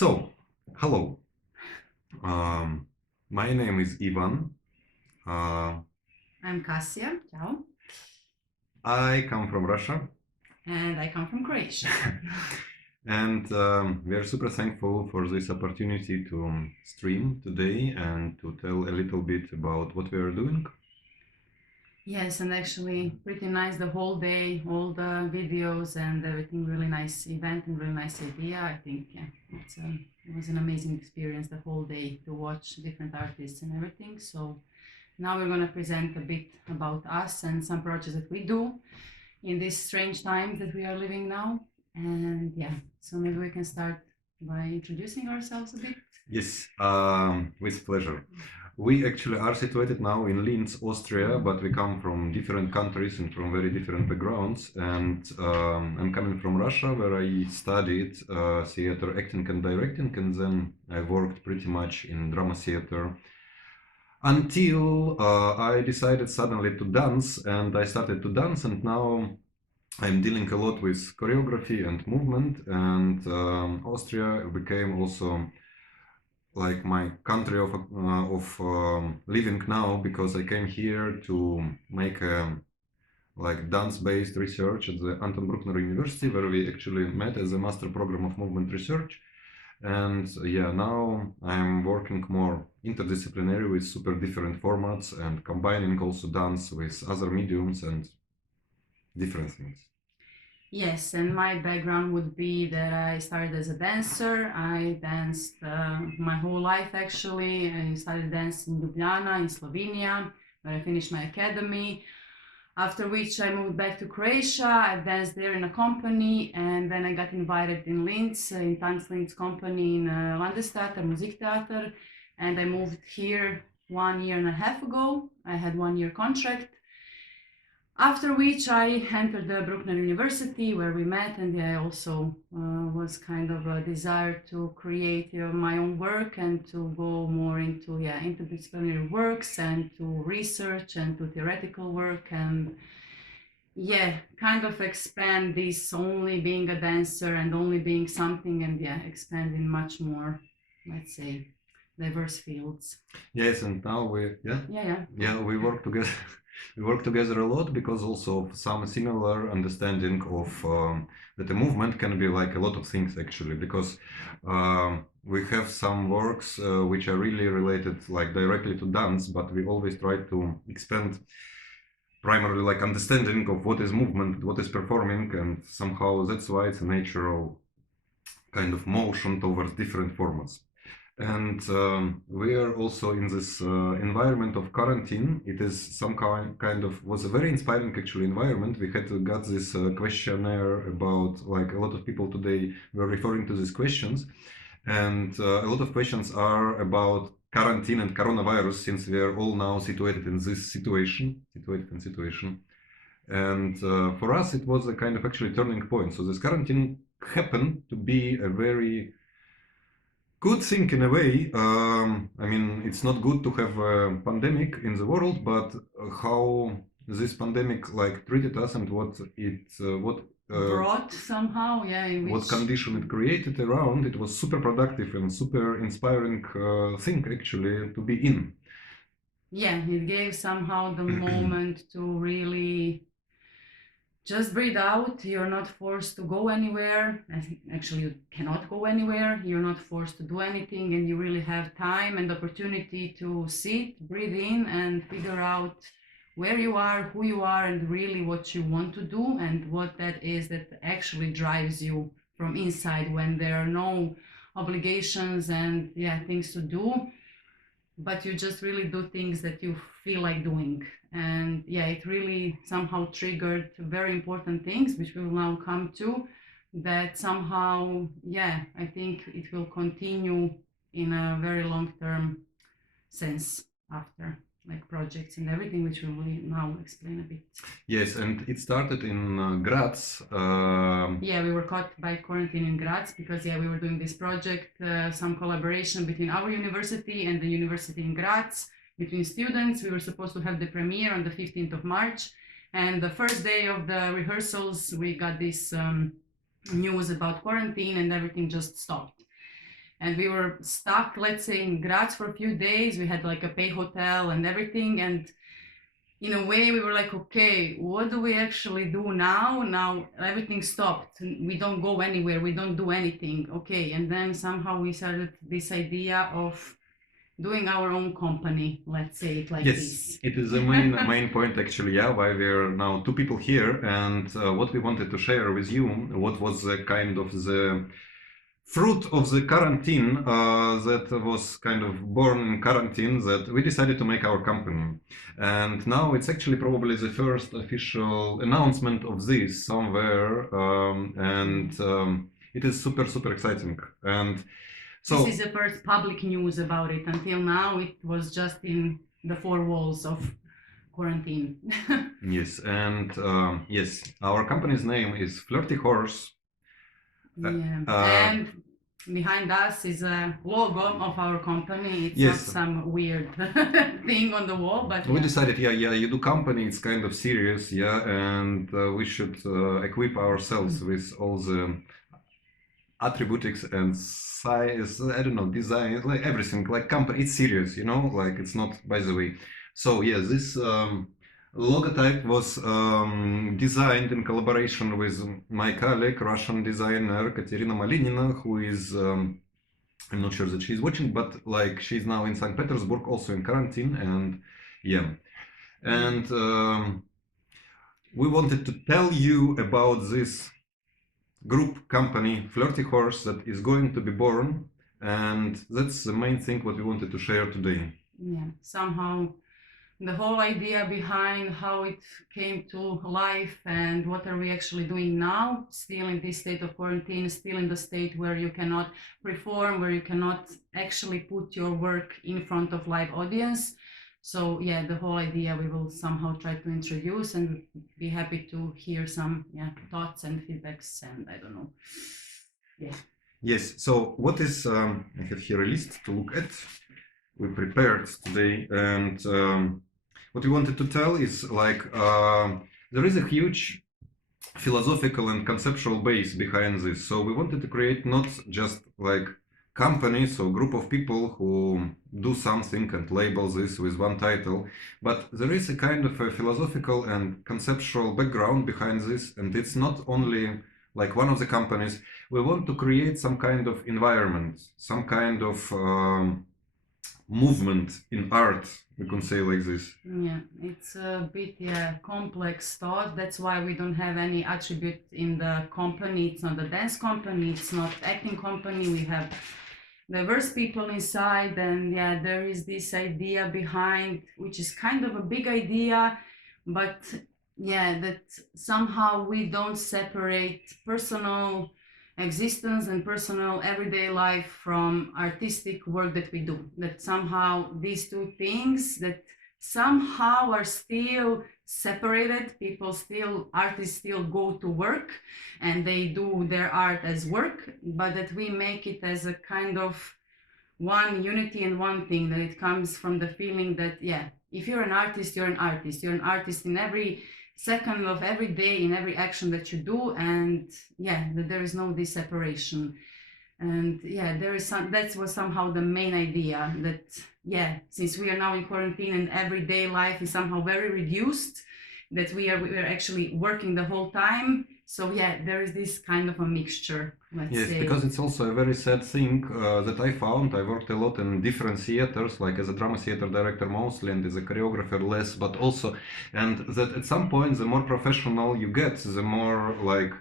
So, hello. Um, my name is Ivan. Uh, I'm Kasia, ciao, I come from Russia, and I come from Croatia. and we are super thankful for this opportunity to stream today and to tell a little bit about what we are doing. Yes, and actually pretty nice the whole day, all the videos and everything. Really nice event and really nice idea. I think it was an amazing experience the whole day to watch different artists and everything. So now we're gonna present a bit about us and some projects that we do in these strange times that we are living now. And yeah, so maybe we can start by introducing ourselves a bit. Yes, with pleasure. We actually are situated now in Linz, Austria, but we come from different countries and from very different backgrounds. And I'm coming from Russia, where I studied theater acting and directing, and then I worked pretty much in drama theater until I decided suddenly to dance, and I started to dance, and now I'm dealing a lot with choreography and movement, and Austria became also like my country of living now because I came here to make a like dance-based research at the Anton Bruckner University, where we actually met as a master program of movement research. And yeah, now I'm working more interdisciplinary with super different formats and combining also dance with other mediums and different things. Yes, and my background would be that I started as a dancer. I danced my whole life actually. I started dancing in Ljubljana in Slovenia, where I finished my academy. After which I moved back to Croatia. I danced there in a company, and then I got invited in Linz, in tanz company in Landestheater, Musiktheater, and I moved here 1 year and a half ago. I had 1 year contract. After which I entered the Bruckner University where we met, and I also was kind of a desire to create my own work and to go more into interdisciplinary works and to research and to theoretical work and kind of expand this only being a dancer and only being something and expand in much more, let's say, diverse fields. Yes, and now we Yeah. we work together. We work together a lot because also of some similar understanding of that the movement can be like a lot of things actually because we have some works which are really related like directly to dance, but we always try to expand primarily like understanding of what is movement, what is performing, and somehow that's why it's a natural kind of motion towards different formats. And we are also in this environment of quarantine. It is some kind of was a very inspiring actually environment. We had got this questionnaire about like a lot of people today were referring to these questions, and a lot of questions are about quarantine and coronavirus since we are all now situated in this situation. And for us, it was a kind of actually turning point. So this quarantine happened to be a very good thing in a way. I mean, it's not good to have a pandemic in the world, but how this pandemic like treated us and what Brought somehow, what condition it created around, it was super productive and super inspiring thing actually to be in. it gave somehow the moment to really just breathe out. You're not forced to go anywhere. Actually, you cannot go anywhere. You're not forced to do anything, and you really have time and opportunity to sit, breathe in, and figure out where you are, who you are, and really what you want to do, and what that is that actually drives you from inside when there are no obligations and things to do, but you just really do things that you feel like doing. And it really somehow triggered very important things which we will now come to, that somehow I think it will continue in a very long term sense after, like projects and everything, which we will now explain a bit. Yes, and it started in Graz. We were caught by quarantine in Graz because we were doing this project, some collaboration between our university and the university in Graz, between students. We were supposed to have the premiere on the 15th of March, and the first day of the rehearsals we got this news about quarantine and everything just stopped. and we were stuck, let's say, in Graz for a few days. We had like a pay hotel and everything, and in a way we were like, okay, what do we actually do now everything stopped, we don't go anywhere, we don't do anything. Okay, and then somehow we started this idea of doing our own company, let's say it like Yes, this. it is the main point actually, yeah, why we're now two people here, and what we wanted to share with you, what was the kind of the fruit of the quarantine that was kind of born in quarantine, that we decided to make our company. And now it's actually probably the first official announcement of this somewhere, and it is super exciting. And so this is the first public news about it. Until now it was just in the four walls of quarantine. yes, and yes, our company's name is Flirty Horse. Yeah, and behind us is a logo of our company. It's Yes. not some weird thing on the wall, but We yeah. decided, yeah, you do company, it's kind of serious, yeah, and we should equip ourselves with all the attributics and size, I don't know, design, like everything, like company, it's serious, you know, like it's not by the way. So yeah, this logotype was designed in collaboration with my colleague, Russian designer Katerina Malinina, who is I'm not sure that she's watching, but like she's now in St. Petersburg, also in quarantine, and yeah. And we wanted to tell you about this group company, Flirty Horse, that is going to be born, and that's the main thing what we wanted to share today. Yeah, somehow the whole idea behind how it came to life and what are we actually doing now, still in this state of quarantine, still in the state where you cannot perform, where you cannot actually put your work in front of live audience. So yeah, the whole idea we will somehow try to introduce, and be happy to hear some thoughts and feedbacks, and I don't know. Yeah. Yes, so what is, I have here a list to look at. We prepared today, and what we wanted to tell is like there is a huge philosophical and conceptual base behind this. So we wanted to create not just like companies or group of people who do something and label this with one title, but there is a kind of a philosophical and conceptual background behind this, and it's not only like one of the companies. We want to create some kind of environment, some kind of movement in art, we can say like this. Yeah, it's a bit complex thought. That's why we don't have any attribute in the company. It's not a dance company, it's not acting company. We have diverse people inside, and yeah, there is this idea behind, which is kind of a big idea, but yeah, that somehow we don't separate personal existence and personal everyday life from artistic work that we do. That somehow these two things that somehow are still separated. People still, artists still go to work and they do their art as work, but that we make it as a kind of one unity and one thing, that it comes from the feeling that yeah, if you're an artist, you're an artist. You're an artist in every second of every day, in every action that you do, and yeah, that there is no this separation. And yeah, there is some, that was somehow the main idea, that yeah, since we are now in quarantine and everyday life is somehow very reduced, that we are actually working the whole time. So yeah, there is this kind of a mixture, let's Yes, say. because it's also a very sad thing that I found. I worked a lot in different theaters, like as a drama theater director mostly, and as a choreographer less, but also, and that at some point, the more professional you get, the more like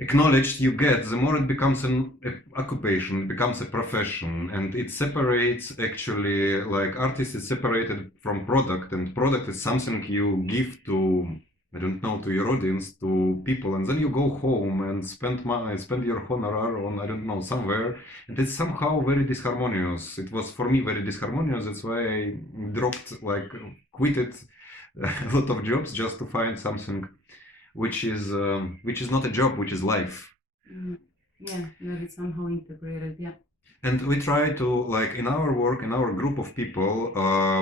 acknowledged you get, the more it becomes an occupation, it becomes a profession, and it separates actually, like artist is separated from product, and product is something you give to, I don't know, to your audience, to people, and then you go home and spend your honorar on, I don't know, somewhere, and it's somehow very disharmonious. It was for me very disharmonious. That's why I dropped, like, quitted a lot of jobs just to find something which is not a job, which is life. Yeah, that is somehow integrated. Yeah. And we try to, like in our work, in our group of people,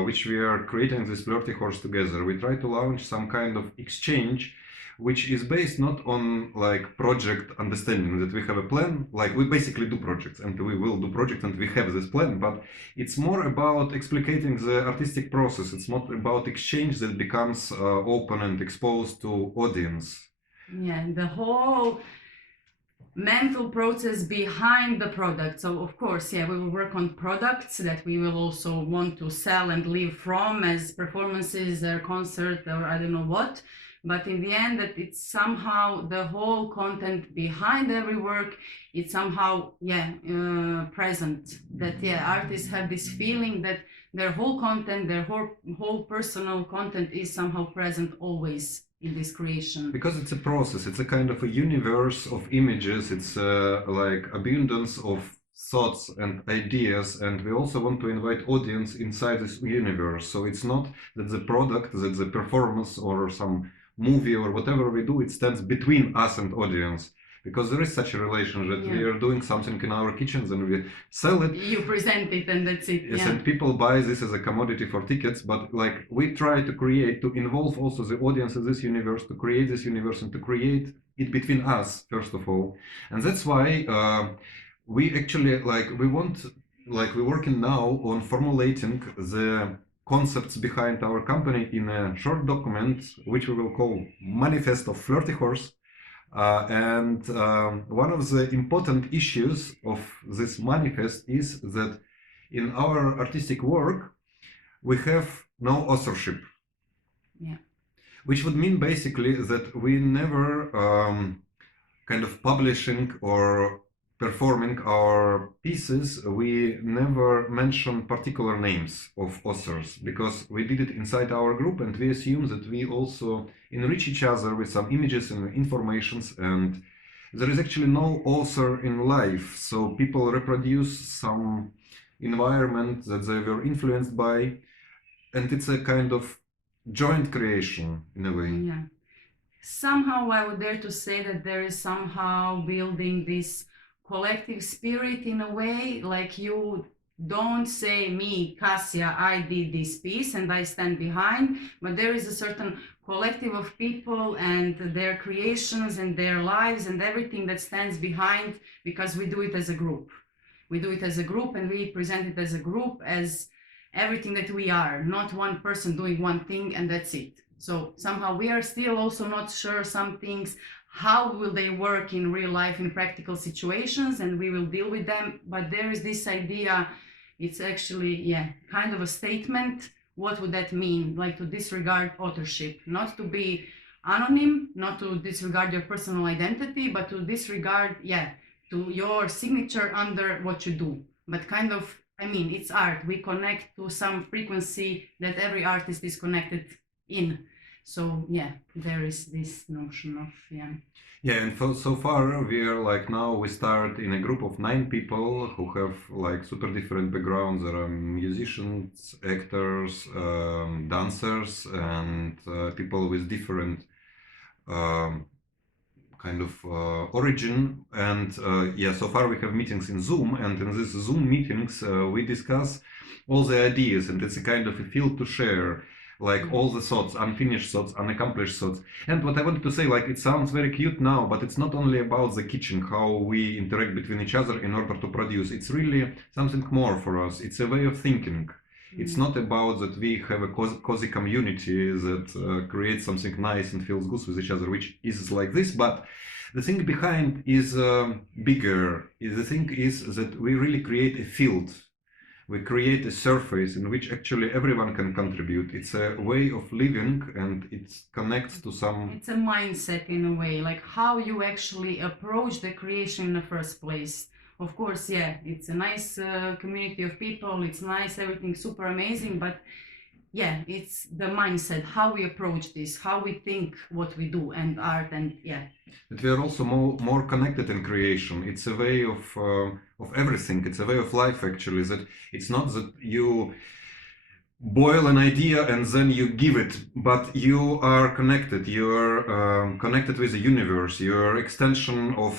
which we are creating this Flirty Horse together, we try to launch some kind of exchange which is based not on like project understanding that we have a plan, like we basically do projects and we will do projects and we have this plan, but it's more about explicating the artistic process. It's not about exchange that becomes open and exposed to audience. Yeah, the whole mental process behind the product. So of course, yeah, we will work on products that we will also want to sell and live from as performances or concert or I don't know what. But in the end, that it's somehow the whole content behind every work, it's somehow present. That artists have this feeling that their whole content, their whole personal content is somehow present always in this creation. Because it's a process, it's a kind of a universe of images, it's like abundance of thoughts and ideas, and we also want to invite audience inside this universe. So it's not that the product, that the performance or some movie or whatever we do, it stands between us and audience. Because there is such a relation that we are doing something in our kitchens and we sell it. You present it and that's it. Yes, and people buy this as a commodity for tickets, but like we try to create, to involve also the audience in this universe, to create this universe and to create it between us, first of all. And that's why we actually we're working now on formulating the concepts behind our company in a short document, which we will call Manifest of Flirty Horse. One of the important issues of this manifest is that in our artistic work, we have no authorship. Yeah. Which would mean basically that we never kind of publishing or performing our pieces, we never mention particular names of authors because we did it inside our group and we assume that we also enrich each other with some images and informations, and there is actually no author in life, so people reproduce some environment that they were influenced by, and it's a kind of joint creation in a way. Yeah. Somehow I would dare to say that there is somehow building this collective spirit in a way, like you don't say me, Kasia, I did this piece and I stand behind, but there is a certain collective of people and their creations and their lives and everything that stands behind, because we do it as a group. We do it as a group and we present it as a group, as everything that we are, not one person doing one thing and that's it. So somehow we are still also not sure some things, how will they work in real life in practical situations, and we will deal with them. But there is this idea, it's actually kind of a statement. What would that mean? Like to disregard authorship, not to be anonym, not to disregard your personal identity, but to disregard to your signature under what you do. But kind of, I mean, it's art. We connect to some frequency that every artist is connected in. So there is this notion of and so far we are like, now we start in a group of 9 people who have like super different backgrounds. There are musicians, actors, dancers, and people with different kind of origin. And so far we have meetings in Zoom, and in these Zoom meetings we discuss all the ideas, and it's a kind of a field to share, like all the thoughts, unfinished thoughts, unaccomplished thoughts. And what I wanted to say, like, it sounds very cute now, but it's not only about the kitchen, how we interact between each other in order to produce. It's really something more for us. It's a way of thinking. It's not about that we have a cozy community that creates something nice and feels good with each other, which is like this, but the thing behind is bigger. The thing is that we really create a field. We create a surface in which actually everyone can contribute. It's a way of living, and it connects to some... It's a mindset in a way, like how you actually approach the creation in the first place. Of course, it's a nice community of people, it's nice, everything's super amazing, but it's the mindset, how we approach this, how we think what we do, and art, and But we are also more connected in creation. It's a way of everything. It's a way of life, actually. That it's not that you boil an idea and then you give it, but you are connected. You are connected with the universe. You are extension of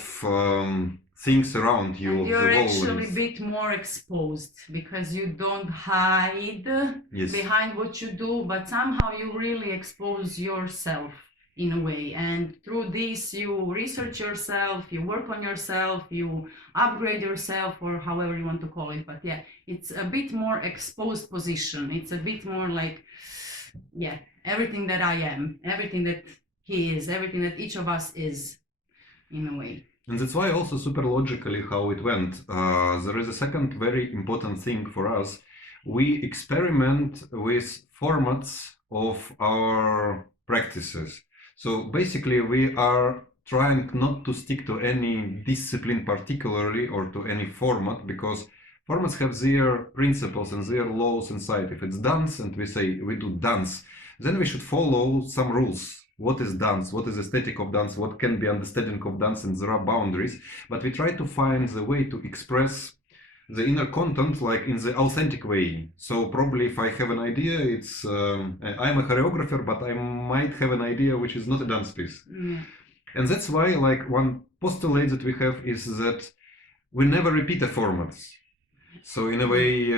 things around you. And you're actually a bit more exposed because you don't hide behind what you do, but somehow you really expose yourself in a way. And through this, you research yourself, you work on yourself, you upgrade yourself, or however you want to call it. But yeah, it's a bit more exposed position. It's a bit more like, yeah, everything that I am, everything that he is, everything that each of us is, in a way. And that's why also super logically how it went. There is a second very important thing for us. We experiment with formats of our practices. So basically we are trying not to stick to any discipline particularly or to any format, because formats have their principles and their laws inside. If it's dance and we say we do dance, then we should follow some rules. What is dance? What is aesthetic of dance? What can be understanding of dance? And there are boundaries, but we try to find the way to express the inner content like in the authentic way. So probably if I have an idea, it's I'm a choreographer, but I might have an idea which is not a dance piece. And that's why like one postulate that we have is that we never repeat a format. So in a way,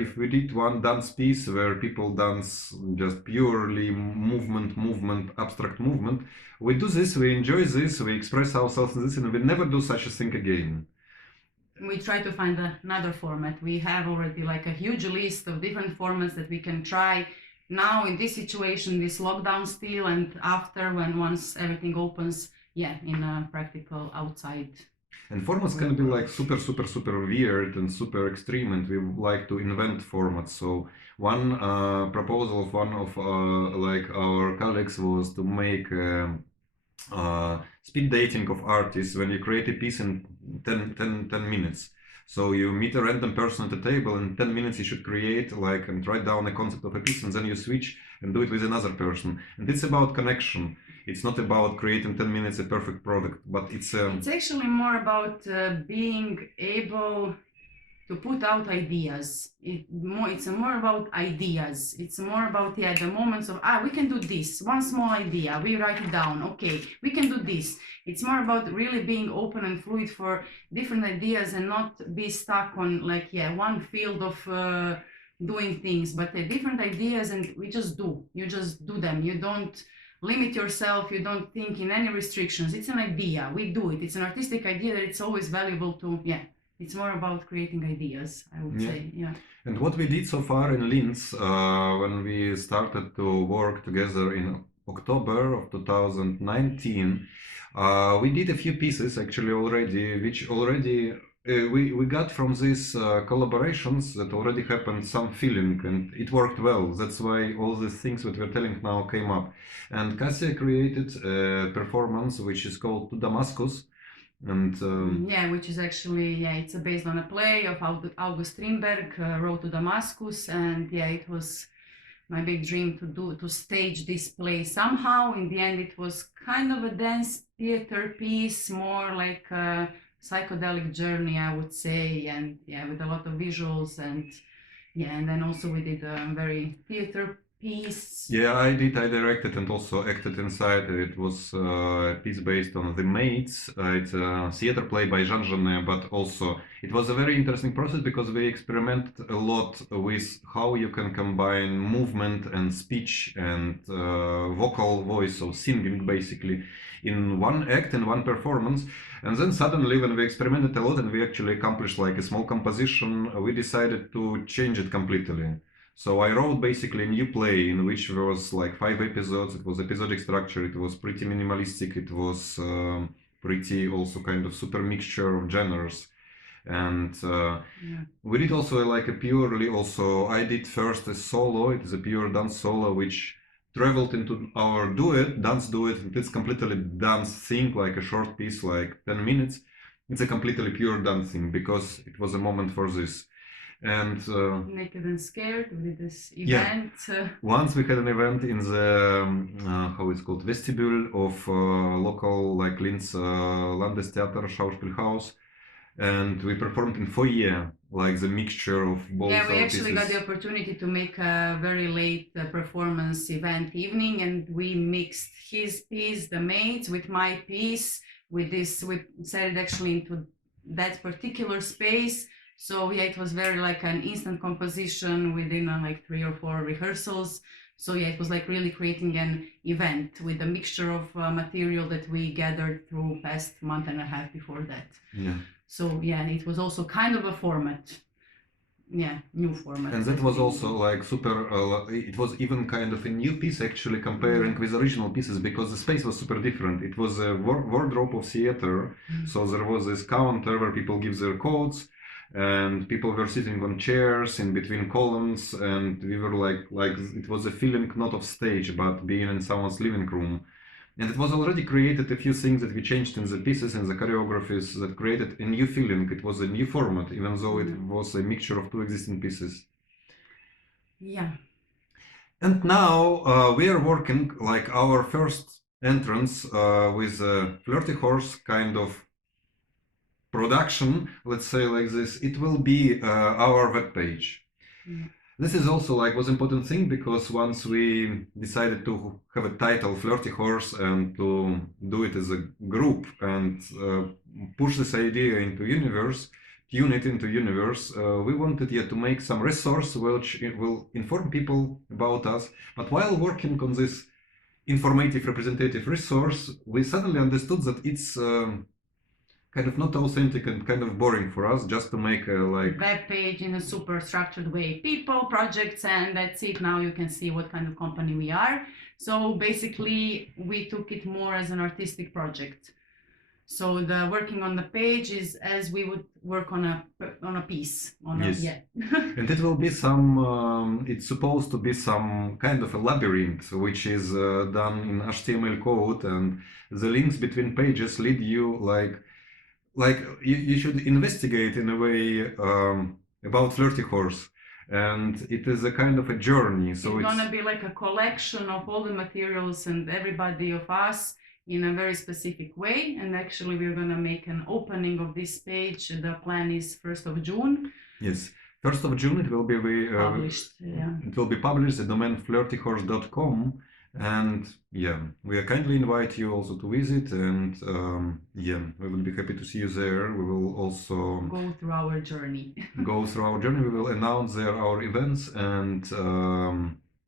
if we did one dance piece where people dance just purely movement, abstract movement, we do this, we enjoy this, we express ourselves in this, and we never do such a thing again. We try to find another format. We have already like a huge list of different formats that we can try now in this situation, this lockdown still, and after when once everything opens, yeah, in a practical outside. And formats can be like super weird and super extreme, and we like to invent formats. So one proposal of one of like our colleagues was to make speed dating of artists when you create a piece in 10 minutes. So you meet a random person at a table, in 10 minutes you should create like and write down a concept of a piece, and then you switch and do it with another person. And it's about connection. It's not about creating 10 minutes a perfect product, but it's actually more about being able to put out ideas. It's more about ideas. It's more about the moments of we can do this, one small idea, we write it down, okay, we can do this. It's more about really being open and fluid for different ideas and not be stuck on like one field of doing things, but different ideas, and we just do. You just do them. You don't limit yourself, you don't think in any restrictions. It's an idea, we do it. It's an artistic idea that it's always valuable to it's more about creating ideas, I would say. And what we did so far in Linz, when we started to work together in October of 2019, we did a few pieces actually already, which already we got from these collaborations that already happened some feeling, and it worked well. That's why all the things that we're telling now came up. And Kasia created a performance which is called To Damascus. And which is actually it's based on a play of August Strindberg, Road to Damascus, and it was my big dream to stage this play somehow. In the end, it was kind of a dance theater piece, more like a psychedelic journey, I would say, and with a lot of visuals, and then also we did a very theater piece. I directed and also acted inside. It was a piece based on The Maids. It's a theater play by Jean Genet, but also it was a very interesting process because we experimented a lot with how you can combine movement and speech and vocal voice, so singing basically, in one act, in one performance. And then suddenly, when we experimented a lot and we actually accomplished like a small composition, we decided to change it completely. So I wrote basically a new play in which there was like 5 episodes. It was episodic structure. It was pretty minimalistic. It was pretty also kind of super mixture of genres. And we did also like a purely also, I did first a solo. It is a pure dance solo, which traveled into our dance duet. It's completely dance thing, like a short piece, like 10 minutes. It's a completely pure dancing because it was a moment for this. And Naked and Scared with this event. Once we had an event in the how it's called, vestibule of local like Linz Landestheater Schauspielhaus, and we performed in foyer, like the mixture of both. We actually got the opportunity to make a very late performance event evening, and we mixed his piece, The Maids, with my piece. We set it actually into that particular space. So it was very like an instant composition within like 3 or 4 rehearsals. So yeah, it was like really creating an event with a mixture of material that we gathered through past month and a half before that. Yeah. So yeah, it was also kind of a format. Yeah, new format. And that was also like super, it was even kind of a new piece actually comparing with original pieces because the space was super different. It was a wardrobe of theater. So there was this counter where people give their coats and people were sitting on chairs in between columns and we were like it was a feeling not of stage but being in someone's living room. And it was already created a few things that we changed in the pieces and the choreographies that created a new feeling. It was a new format, even though it was a mixture of two existing pieces. Yeah. And now we are working like our first entrance with a Flirty Horse kind of production, let's say like this. It will be our web page. This is also like was important thing because once we decided to have a title Flirty Horse and to do it as a group and push this idea into universe, tune it into universe, we wanted to make some resource which will inform people about us. But while working on this informative representative resource, we suddenly understood that it's kind of not authentic and kind of boring for us just to make a like web page in a super structured way, people, projects, and that's it. Now you can see what kind of company we are. So basically we took it more as an artistic project. So the working on the page is as we would work on a piece. Yes. And it will be some, it's supposed to be some kind of a labyrinth, which is done in HTML code, and the links between pages lead you like you should investigate in a way about Flirty Horse. And it is a kind of a journey. So it's gonna be like a collection of all the materials and everybody of us in a very specific way. And actually we're gonna make an opening of this page. The plan is 1st of June. Yes, 1st of June it will be published. Yeah. It will be published. The domain flirtyhorse.com. And yeah, we kindly invite you also to visit, and yeah, we will be happy to see you there. We will also go through our journey. We will announce there our events and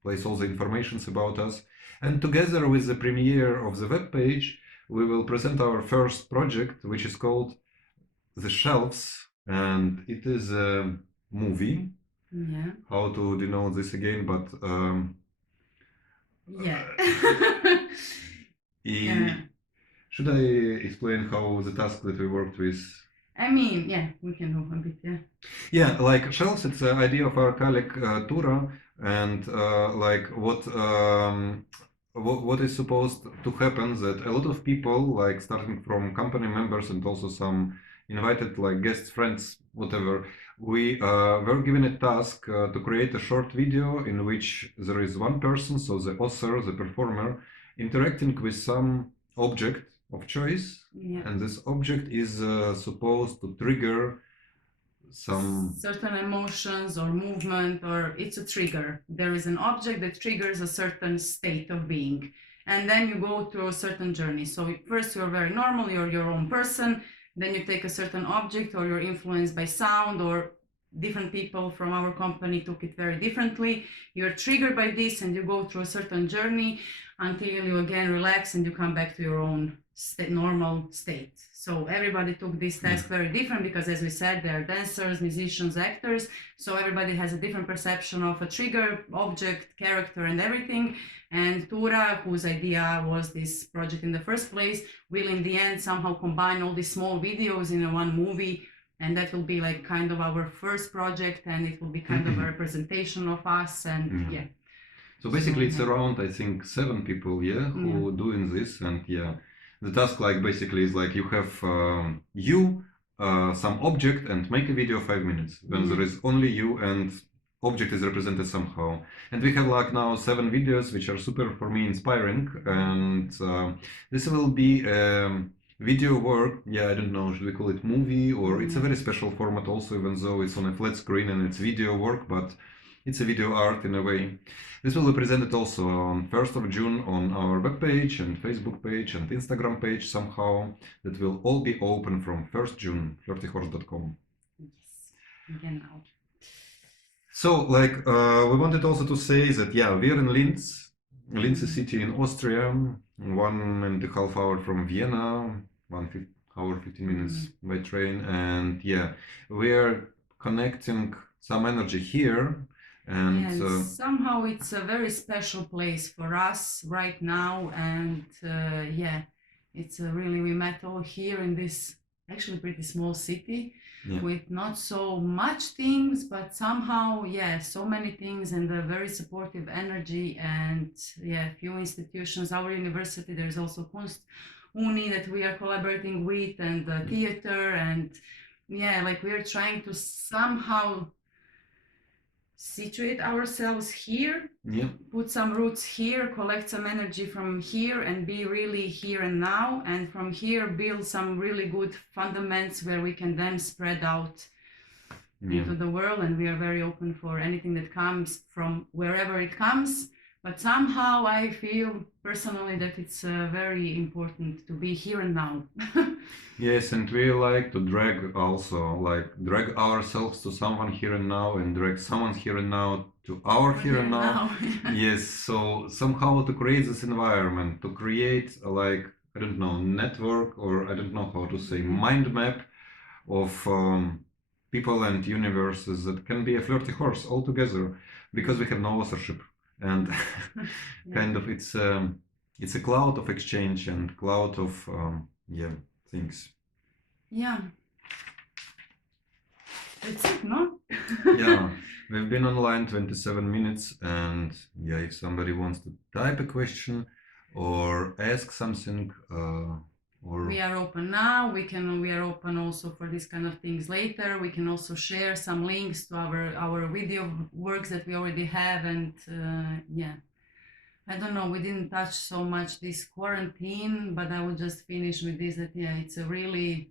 place all the information about us. And together with the premiere of the web page, we will present our first project, which is called The Shelves, and it is a movie. Yeah. How to denote this again, but yeah. Yeah. Should I explain how the task that we worked with? I mean, yeah, we can do a bit, yeah. Yeah, like shells, it's the idea of our colleague Tura, and like what is supposed to happen that a lot of people, like starting from company members and also some invited like guests, friends, whatever, we were given a task to create a short video in which there is one person, so the author, the performer, interacting with some object of choice, yeah. And this object is supposed to trigger some certain emotions or movement, or it's a trigger. There is an object that triggers a certain state of being, and then you go through a certain journey. So first you're very normal, you're your own person, then you take a certain object, or you're influenced by sound, or different people from our company took it very differently. You're triggered by this and you go through a certain journey until you again relax and you come back to your own normal state. So everybody took this task very different because, as we said, they are dancers, musicians, actors. So everybody has a different perception of a trigger, object, character, and everything. And Tura, whose idea was this project in the first place, will in the end somehow combine all these small videos in one movie. And that will be like kind of our first project, and it will be kind of a representation of us. And yeah. So basically, it's around, I think, 7 people, who doing this, and the task like basically is like you have some object and make a video of 5 minutes when there is only you and object is represented somehow. And we have like now 7 videos which are super for me inspiring, and this will be video work. I don't know, should we call it movie, or it's a very special format also, even though it's on a flat screen and it's video work, but it's a video art in a way. This will be presented also on 1st of June on our webpage and Facebook page and Instagram page somehow. That will all be open from 1st June, flirtyhorse.com. Yes, genau. So, like, we wanted also to say that, yeah, we're in Linz. Linz is a city in Austria, 1.5 hours from Vienna, 1 hour, 15 minutes by train. And yeah, we are connecting some energy here. And somehow it's a very special place for us right now. And yeah, it's really, we met all here in this actually pretty small city. yeah. With not so much things, but somehow, yeah, so many things and a very supportive energy and yeah, few institutions. Our university, there's also Kunst Uni that we are collaborating with and the theater and yeah, like we're trying to somehow situate ourselves here, Yeah. put some roots here, collect some energy from here and be really here and now, and from here build some really good fundamentals where we can then spread out into the world. And we are very open for anything that comes from wherever it comes, but somehow I feel personally that it's very important to be here and now. Yes, and we like to drag ourselves to someone here and now and drag someone here and now to our here and now. Yes, so somehow to create this environment, to create I don't know, network, or I don't know how to say, mind map of people and universes that can be a flirty horse altogether, because we have no authorship. And kind of it's a cloud of exchange and cloud of things. Yeah. That's it, no? Yeah, we've been online 27 minutes, and yeah, if somebody wants to type a question or ask something, or we are open now. We are open also for these kind of things later. We can also share some links to our video works that we already have, and yeah. I don't know, we didn't touch so much this quarantine, but I will just finish with this, that yeah, it's a really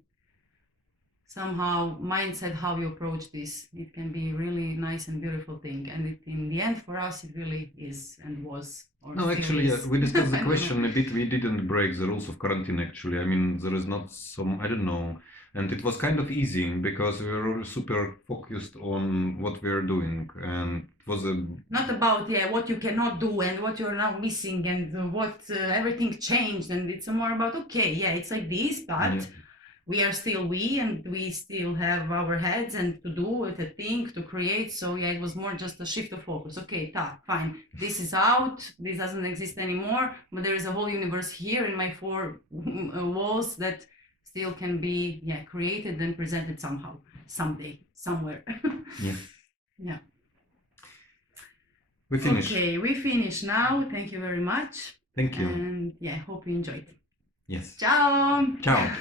somehow mindset how you approach this. It can be really nice and beautiful thing, and it, in the end for us it really is and was. No, actually, we discussed the question a bit. We didn't break the rules of quarantine, actually. I mean, there is not some, I don't know. And it was kind of easy because we were super focused on what we are doing. And it was not about, yeah, what you cannot do and what you're now missing and what everything changed. And it's more about, okay, yeah, it's like this, but yeah, we are still we, and we still have our heads and to do it, a thing to create. So yeah, it was more just a shift of focus. Okay, fine, this is out, this doesn't exist anymore, but there is a whole universe here in my four walls that still can be created and presented somehow, someday, somewhere. Yeah. Yeah. We finish. Okay, we finish now. Thank you very much. Thank you. And yeah, hope you enjoyed. Yes. Ciao. Ciao.